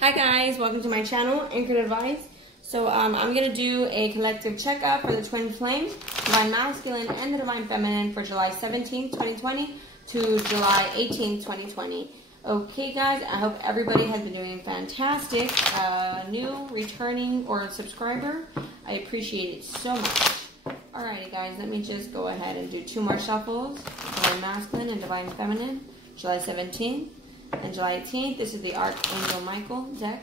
Hi guys, welcome to my channel, Anchoredadvice. So I'm going to do a collective checkup for the twin flame, divine masculine and the divine feminine for July 17th, 2020 to July 18th, 2020. Okay guys, I hope everybody has been doing fantastic. New, returning, or subscriber, I appreciate it so much. Alrighty guys, let me just go ahead and do two more shuffles. Divine masculine and divine feminine, July 17th. And July 18th, this is the Archangel Michael deck.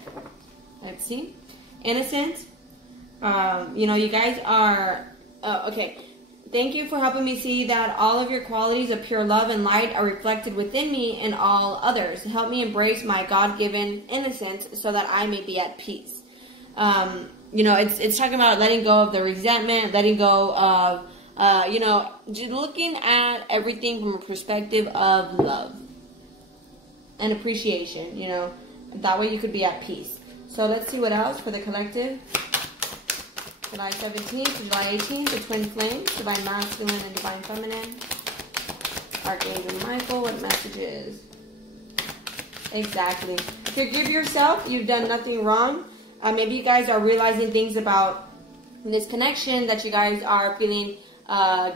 Let's see. Innocent. You guys are... okay. Thank you for helping me see that all of your qualities of pure love and light are reflected within me and all others. Help me embrace my God-given innocence so that I may be at peace. It's talking about letting go of the resentment, letting go of, looking at everything from a perspective of love and appreciation, that way you could be at peace. So let's see what else for the collective. July 17th to July 18th, the twin flames, divine masculine and divine feminine. Archangel Michael, what messages? Exactly. Forgive yourself, you've done nothing wrong. Maybe you guys are realizing things about this connection that you guys are feeling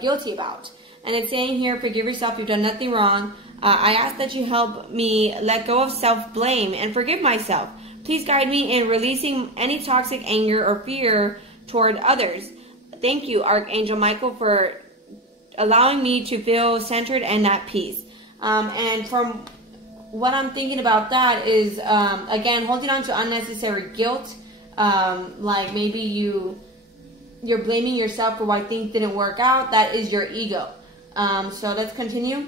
guilty about. And it's saying here, forgive yourself, you've done nothing wrong. I ask that you help me let go of self-blame and forgive myself. Please guide me in releasing any toxic anger or fear toward others. Thank you, Archangel Michael, for allowing me to feel centered and at peace. And from what I'm thinking about that is, again, holding on to unnecessary guilt. Like maybe you're blaming yourself for why things didn't work out. That is your ego. So let's continue.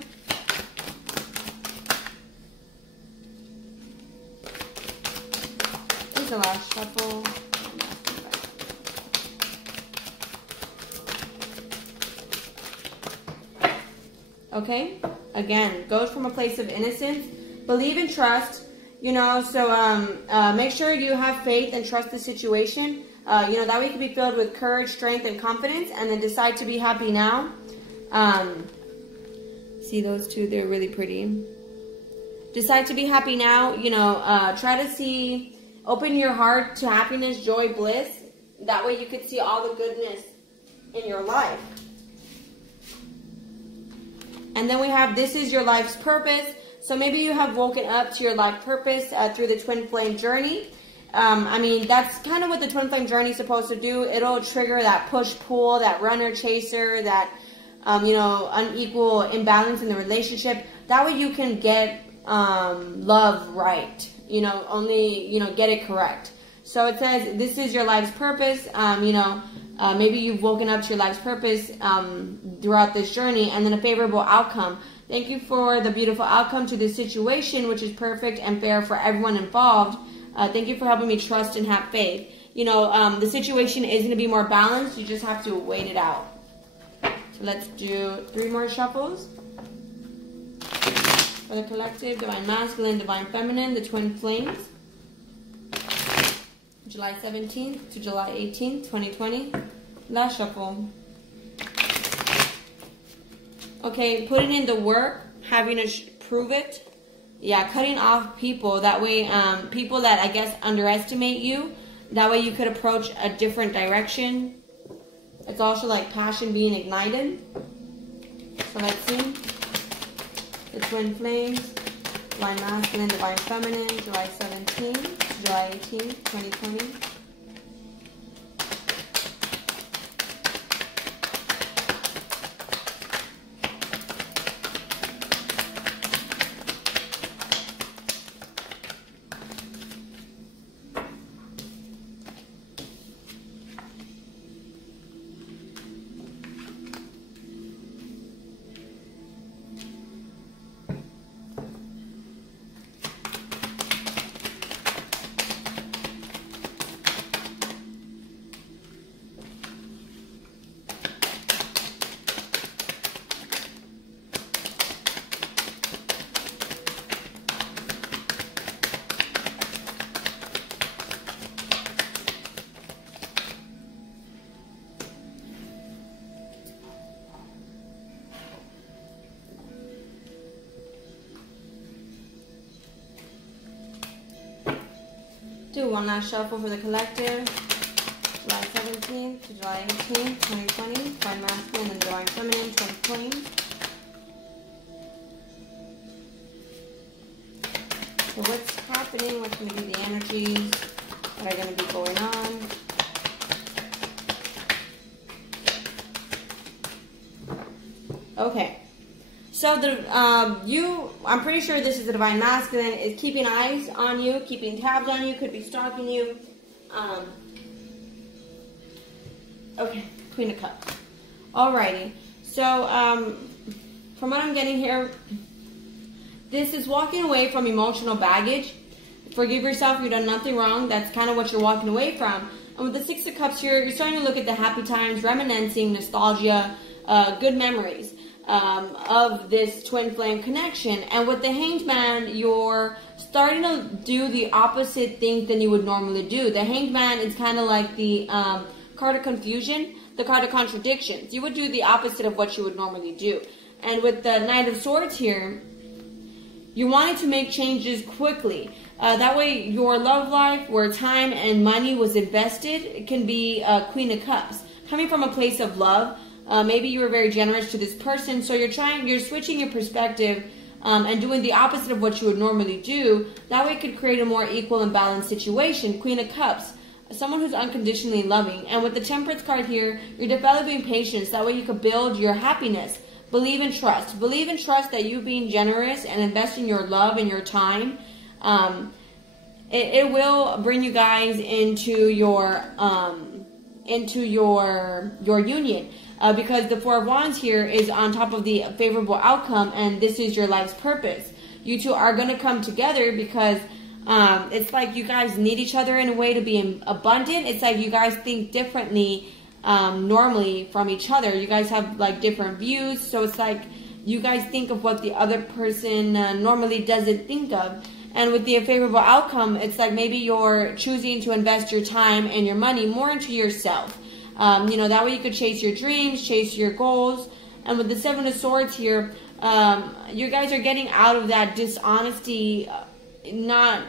The last shuffle. Okay, again, goes from a place of innocence. Believe and trust, make sure you have faith and trust the situation. That way you can be filled with courage, strength, and confidence, and then decide to be happy now. See those two, they're really pretty. Decide to be happy now, try to see... Open your heart to happiness, joy, bliss. That way you could see all the goodness in your life. And then we have, this is your life's purpose. So maybe you have woken up to your life purpose through the twin flame journey. That's kind of what the twin flame journey is supposed to do. It'll trigger that push-pull, that runner-chaser, that, unequal imbalance in the relationship. That way you can get love right. Get it correct. So it says, this is your life's purpose. Maybe you've woken up to your life's purpose throughout this journey, and then a favorable outcome. Thank you for the beautiful outcome to this situation, which is perfect and fair for everyone involved. Thank you for helping me trust and have faith. The situation is going to be more balanced. You just have to wait it out. So let's do 3 more shuffles. For the collective, divine masculine, divine feminine, the twin flames. July 17th to July 18th, 2020. Last shuffle. Okay, putting in the work, having to prove it. Yeah, cutting off people. That way, people that I guess underestimate you. That way you could approach a different direction. It's also like passion being ignited. So let's see. The twin flames, divine masculine, divine feminine, July 17th, July 18th, 2020. Do one last shuffle for the collective. July 17th to July 18th, 2020. Divine Masculine and Divine Feminine, Twin Flames. So what's happening? What's going to be the energies that are going to be going on? Okay. So I'm pretty sure this is the Divine Masculine, is keeping eyes on you, keeping tabs on you, could be stalking you. Okay, Queen of Cups. Alrighty. So, from what I'm getting here, this is walking away from emotional baggage. Forgive yourself, you've done nothing wrong. That's kind of what you're walking away from. And with the Six of Cups here, you're starting to look at the happy times, reminiscing, nostalgia, good memories of this twin flame connection. And with the Hanged Man, you're starting to do the opposite things than you would normally do. The Hanged Man is kind of like the card of confusion, the card of contradictions. You would do the opposite of what you would normally do. And with the Knight of Swords here, you wanted to make changes quickly. That way your love life, where time and money was invested, it can be Queen of Cups. Coming from a place of love, maybe you were very generous to this person, so you're switching your perspective and doing the opposite of what you would normally do. That way it could create a more equal and balanced situation. Queen of Cups, someone who's unconditionally loving. And with the Temperance card here, you're developing patience. That way you could build your happiness. Believe and trust. Believe and trust that you being generous and investing your love and your time, it will bring you guys into your union. Because the Four of Wands here is on top of the favorable outcome, and this is your life's purpose. You two are going to come together because it's like you guys need each other in a way to be abundant. It's like you guys think differently normally from each other. You guys have like different views, so it's like you guys think of what the other person normally doesn't think of. And with the favorable outcome, it's like maybe you're choosing to invest your time and your money more into yourself. You know, that way you could chase your dreams, chase your goals. And with the Seven of Swords here, you guys are getting out of that dishonesty, not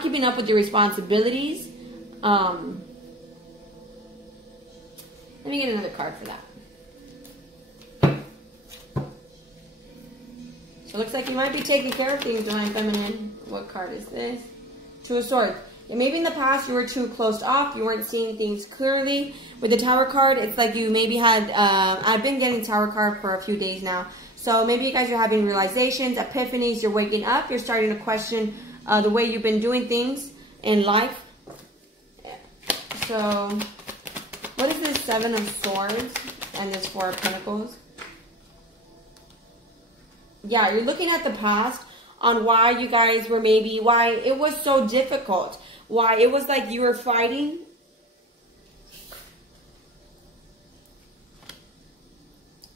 keeping up with your responsibilities. Let me get another card for that. So it looks like you might be taking care of things, Divine Feminine. What card is this? Two of Swords. Yeah, maybe in the past you were too closed off. You weren't seeing things clearly. With the Tower card, it's like you maybe had... I've been getting Tower card for a few days now. So maybe you guys are having realizations, epiphanies. You're waking up. You're starting to question the way you've been doing things in life. So... what is this Seven of Swords and this Four of Pentacles? Yeah, you're looking at the past on why you guys were why it was so difficult. Why it was like you were fighting.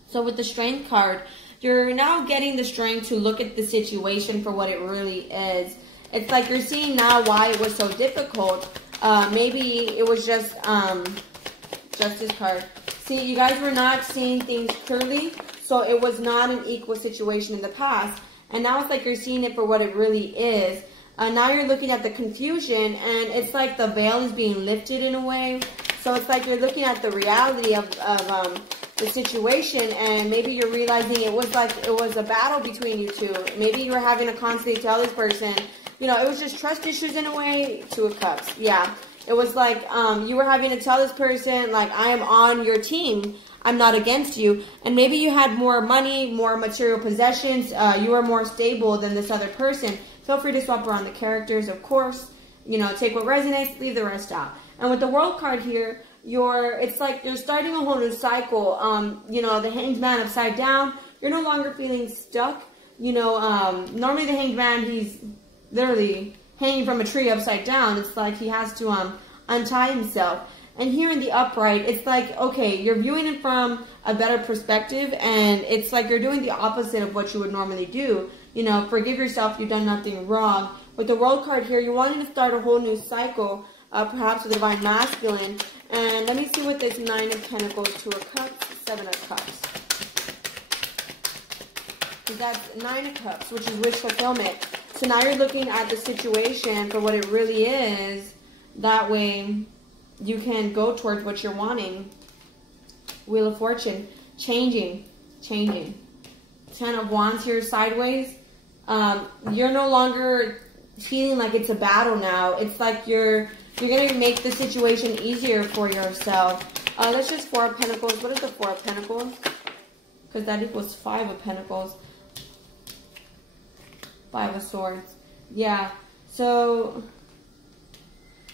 So with the Strength card, you're now getting the strength to look at the situation for what it really is. It's like you're seeing now why it was so difficult. Maybe it was just... Justice card. See, you guys were not seeing things clearly, so it was not an equal situation in the past. And now it's like you're seeing it for what it really is. Now you're looking at the confusion, and it's like the veil is being lifted in a way. So it's like you're looking at the reality of the situation, and maybe you're realizing it was like it was a battle between you two. Maybe you were having to constantly tell this person, you know, it was just trust issues in a way. Two of Cups. Yeah. It was like you were having to tell this person, like, I am on your team. I'm not against you. And maybe you had more money, more material possessions. You were more stable than this other person. Feel free to swap around the characters, of course. You know, take what resonates, leave the rest out. And with the World card here, it's like you're starting a whole new cycle. You know, the Hanged Man upside down. You're no longer feeling stuck. You know, normally the Hanged Man, he's literally... hanging from a tree upside down. It's like he has to untie himself. And here in the upright, it's like, okay, you're viewing it from a better perspective, and it's like you're doing the opposite of what you would normally do. You know, forgive yourself, you've done nothing wrong. With the World card here, you're wanting to start a whole new cycle, perhaps with the Divine Masculine. And let me see what this Nine of Pentacles, Two of Cups, Seven of Cups. That's Nine of Cups, which is wish fulfillment. So now you're looking at the situation for what it really is. That way you can go towards what you're wanting. Wheel of Fortune. Changing. Ten of Wands here sideways. You're no longer feeling like it's a battle now. It's like you're going to make the situation easier for yourself. That's just Four of Pentacles. What is the Four of Pentacles? Because that equals Five of Pentacles. Five of Swords. Yeah. So,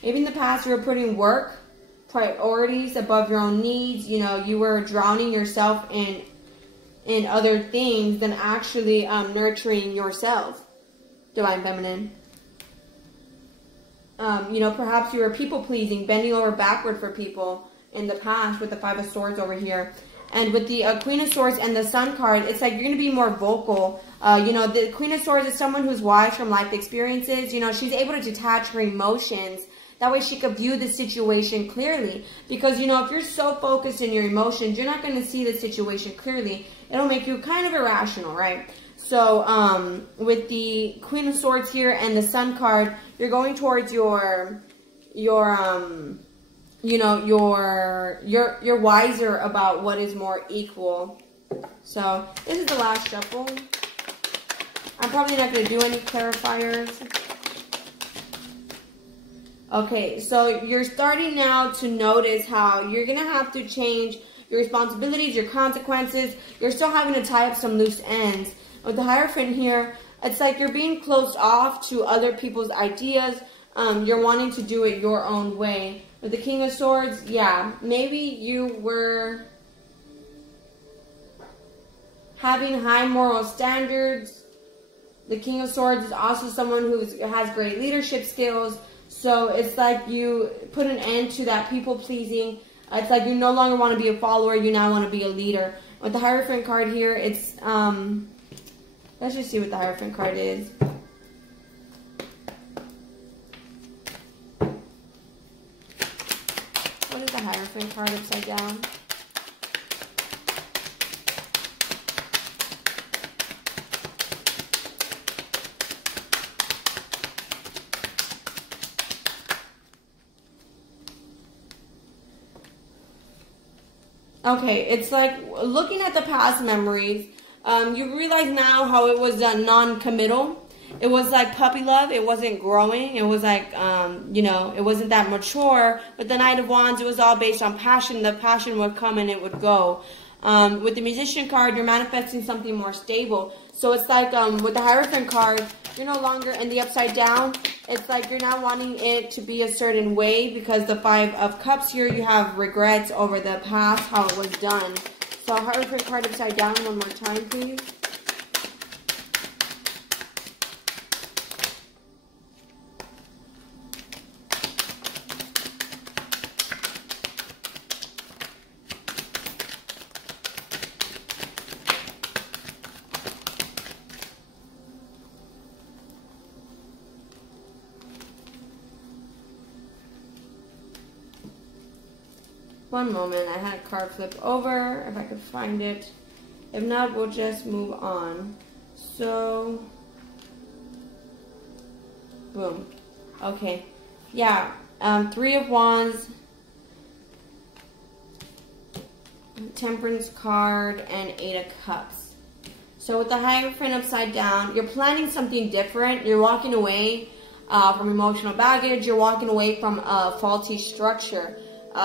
maybe in the past you were putting work, priorities above your own needs. You know, you were drowning yourself in other things than actually nurturing yourself. Divine Feminine. You know, perhaps you were people-pleasing, bending over backward for people in the past with the Five of Swords over here. And with the Queen of Swords and the Sun card, it's like you're going to be more vocal. You know, the Queen of Swords is someone who's wise from life experiences. You know, she's able to detach her emotions. That way she could view the situation clearly. Because, you know, if you're so focused in your emotions, you're not going to see the situation clearly. It'll make you kind of irrational, right? So, with the Queen of Swords here and the Sun card, you're going towards you're wiser about what is more equal. So, this is the last shuffle. I'm probably not going to do any clarifiers. Okay, so you're starting now to notice how you're going to have to change your responsibilities, your consequences. You're still having to tie up some loose ends. With the Hierophant here, it's like you're being closed off to other people's ideas. You're wanting to do it your own way. With the King of Swords, yeah, maybe you were having high moral standards. The King of Swords is also someone who has great leadership skills. So it's like you put an end to that people-pleasing. It's like you no longer want to be a follower. You now want to be a leader. With the Hierophant card here, it's... let's just see what the Hierophant card is. What is the Hierophant card upside down? Okay, it's like looking at the past memories. You realize now how it was non-committal. It was like puppy love. It wasn't growing. It was like, you know, it wasn't that mature. With the Knight of Wands, it was all based on passion. The passion would come and it would go. With the Musician card, you're manifesting something more stable. So it's like with the Hierophant card, you're no longer in the upside down. It's like you're not wanting it to be a certain way because the Five of Cups here, you have regrets over the past, how it was done. So Hierophant card upside down one more time, please. One moment, I had a card flip over, if I could find it. If not, we'll just move on. So, boom. Okay, yeah, Three of Wands, Temperance card, and Eight of Cups. So with the Hierophant upside down, you're planning something different. You're walking away from emotional baggage. You're walking away from a faulty structure.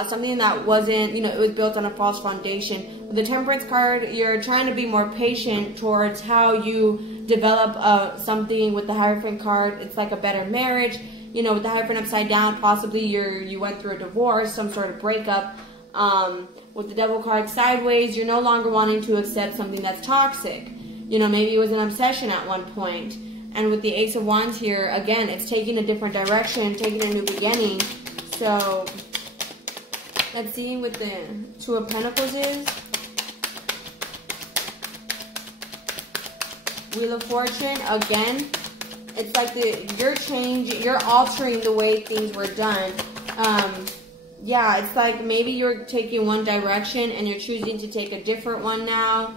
Something that wasn't, you know, it was built on a false foundation. With the Temperance card, you're trying to be more patient towards how you develop something. With the Hierophant card, it's like a better marriage. You know, with the Hierophant upside down, possibly you went through a divorce, some sort of breakup. With the Devil card sideways, you're no longer wanting to accept something that's toxic. You know, maybe it was an obsession at one point. And with the Ace of Wands here, again, it's taking a different direction, taking a new beginning. So... let's see what the Two of Pentacles is. Wheel of Fortune, again. It's like you're altering the way things were done. Yeah, it's like maybe you're taking one direction and you're choosing to take a different one now.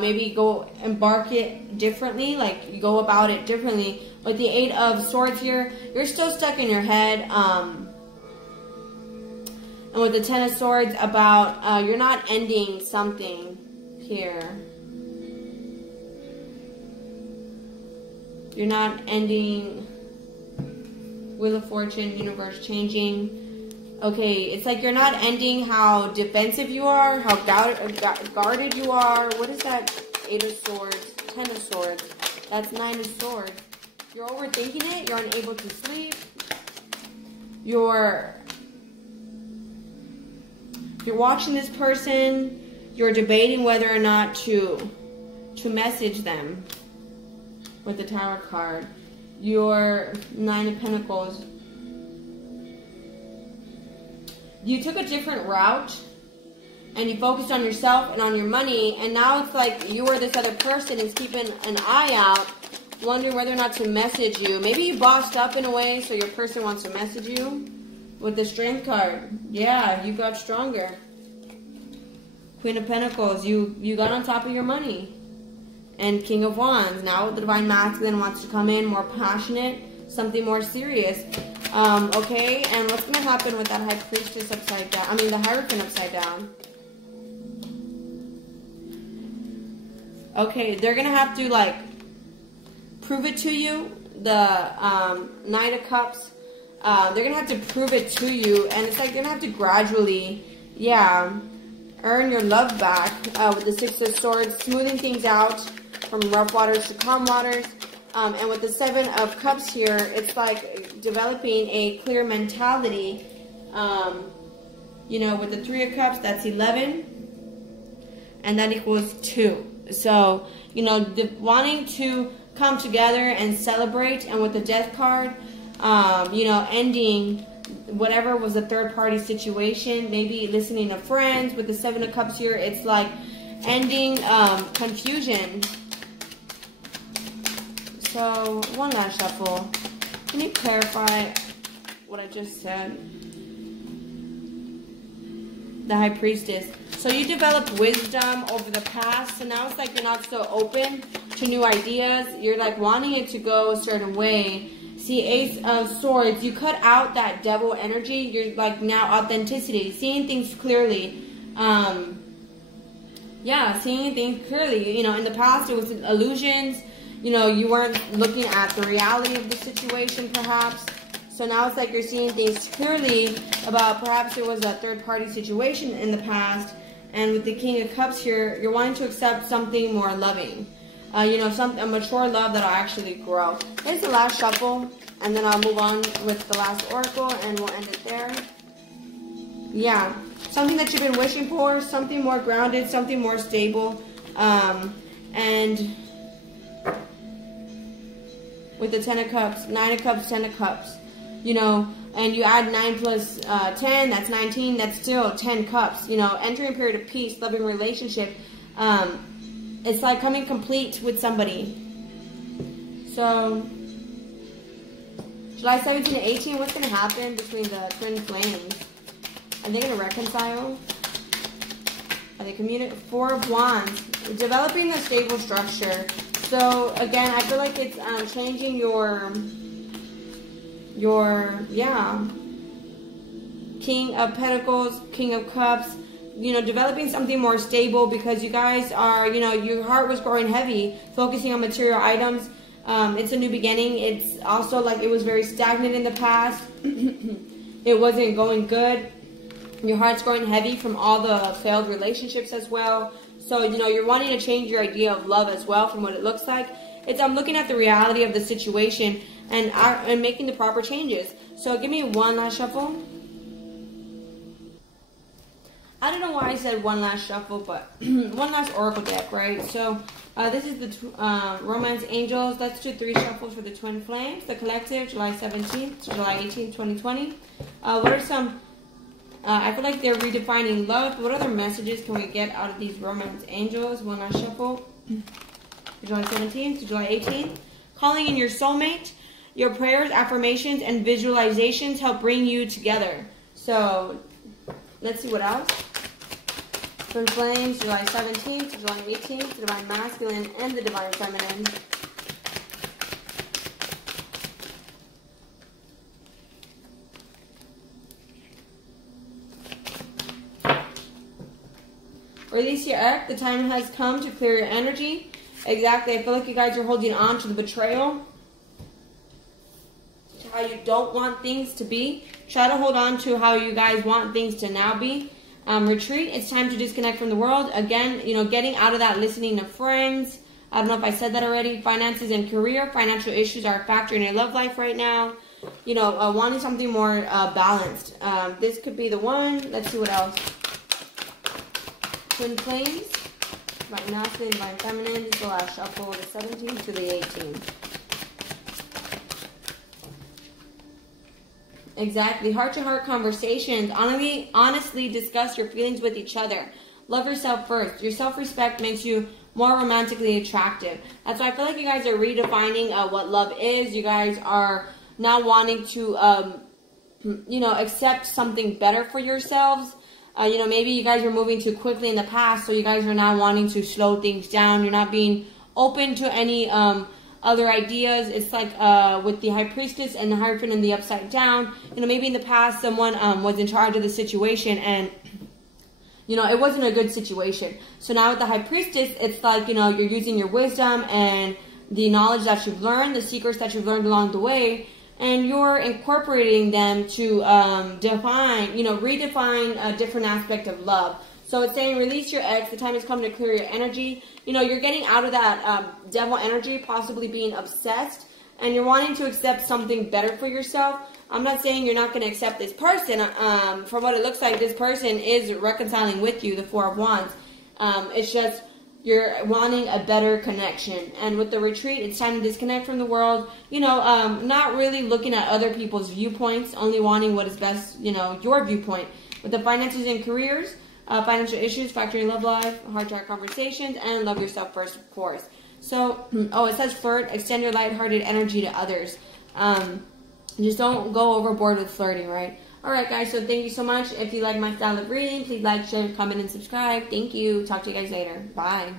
maybe go embark it differently, like you go about it differently. With the 8 of Swords here, you're still stuck in your head. And with the 10 of Swords, about you're not ending something here. You're not ending Wheel of Fortune, universe changing. Okay, it's like you're not ending how defensive you are, how guarded you are. What is that? 8 of Swords, 10 of Swords. That's 9 of Swords. You're overthinking it. You're unable to sleep. If you're watching this person, you're debating whether or not to message them with the Tower card. Your 9 of Pentacles. You took a different route and you focused on yourself and on your money, and now it's like you or this other person is keeping an eye out, wondering whether or not to message you. Maybe you bossed up in a way, so your person wants to message you. With the Strength card, yeah, you got stronger. Queen of Pentacles, you got on top of your money. And King of Wands, now the Divine Masculine wants to come in more passionate, something more serious. Okay, and what's going to happen with that High Priestess upside down? I mean, the Hierophant upside down. Okay, they're going to have to, like, prove it to you. The Knight of Cups, they're going to have to prove it to you. And it's like they're going to have to gradually, yeah, earn your love back with the 6 of Swords, smoothing things out from rough waters to calm waters. And with the 7 of Cups here, it's like developing a clear mentality. You know, with the 3 of Cups, that's 11. And that equals 2. So, you know, wanting to come together and celebrate. And with the Death card, you know, ending whatever was a third-party situation. Maybe listening to friends. With the 7 of Cups here, it's like ending confusion. So, one last shuffle. Can you clarify what I just said? The High Priestess. So you develop wisdom over the past, so now it's like you're not so open to new ideas. You're like wanting it to go a certain way. See, Ace of Swords, you cut out that devil energy. You're like now authenticity, seeing things clearly. Yeah, seeing things clearly. You know, in the past it was illusions. You know, you weren't looking at the reality of the situation, perhaps. So now it's like you're seeing things clearly about perhaps it was a third-party situation in the past. And with the King of Cups here, you're wanting to accept something more loving. You know, a mature love that'll actually grow. Here's the last shuffle, and then I'll move on with the last oracle, and we'll end it there. Yeah, something that you've been wishing for, something more grounded, something more stable. And with the 10 of Cups, 9 of Cups, 10 of Cups, you know, and you add 9 plus 10, that's 19, that's still 10 cups, you know, entering a period of peace, loving relationship. It's like coming complete with somebody. So, July 17 to 18, what's going to happen between the twin flames? Are they going to reconcile? Are they communicating? 4 of Wands, developing a stable structure. So again, I feel like it's changing your yeah, King of Pentacles, King of Cups, you know, developing something more stable because you guys are, you know, your heart was growing heavy, focusing on material items. It's a new beginning. It's also like it was very stagnant in the past. It wasn't going good. Your heart's growing heavy from all the failed relationships as well. So, you know, you're wanting to change your idea of love as well from what it looks like. I'm looking at the reality of the situation and making the proper changes. So give me one last shuffle. I don't know why I said one last shuffle, but one last oracle deck, right? So this is the Romance Angels. Let's do 3 shuffles for the Twin Flames. The Collective, July 17th to July 18th, 2020. What are some... I feel like they're redefining love. What other messages can we get out of these Romance Angels? One last shuffle. July 17th to July 18th. Calling in your soulmate. Your prayers, affirmations, and visualizations help bring you together. So, let's see what else. Twin Flames, July 17th to July 18th, the Divine Masculine and the Divine Feminine. Release your ex. The time has come to clear your energy. Exactly. I feel like you guys are holding on to the betrayal. To how you don't want things to be. Try to hold on to how you guys want things to now be. Retreat. It's time to disconnect from the world. Again, you know, getting out of that listening to friends. I don't know if I said that already. Finances and career. Financial issues are a factor in your love life right now. You know, wanting something more balanced. This could be the one. Let's see what else. Twin Flames, Divine Masculine, Divine Feminine. This is the last shuffle, the 17th to the 18th. Exactly. Heart-to-heart conversations. Honestly discuss your feelings with each other. Love yourself first. Your self-respect makes you more romantically attractive. That's why I feel like you guys are redefining what love is. You guys are now wanting to, you know, accept something better for yourselves. You know, maybe you guys were moving too quickly in the past, so you guys are now wanting to slow things down. You're not being open to any other ideas. It's like with the High Priestess and the Hierophant in the upside down. You know, maybe in the past someone was in charge of the situation and, you know, it wasn't a good situation. So now with the High Priestess, it's like, you know, you're using your wisdom and the knowledge that you've learned, the secrets that you've learned along the way, and you're incorporating them to define, you know, redefine a different aspect of love. So it's saying release your ex. The time has come to clear your energy. You know, you're getting out of that devil energy, possibly being obsessed, and you're wanting to accept something better for yourself. I'm not saying you're not going to accept this person. From what it looks like, this person is reconciling with you, the Four of Wands. It's just you're wanting a better connection. And with the retreat, it's time to disconnect from the world. You know, not really looking at other people's viewpoints, only wanting what is best, you know, your viewpoint. With the finances and careers, financial issues, factory love life, heart-to-heart conversations, and love yourself first, of course. So, oh, it says flirt, extend your lighthearted energy to others. Just don't go overboard with flirting, right? Alright guys, so thank you so much. If you like my style of reading, please like, share, comment, and subscribe. Thank you. Talk to you guys later. Bye.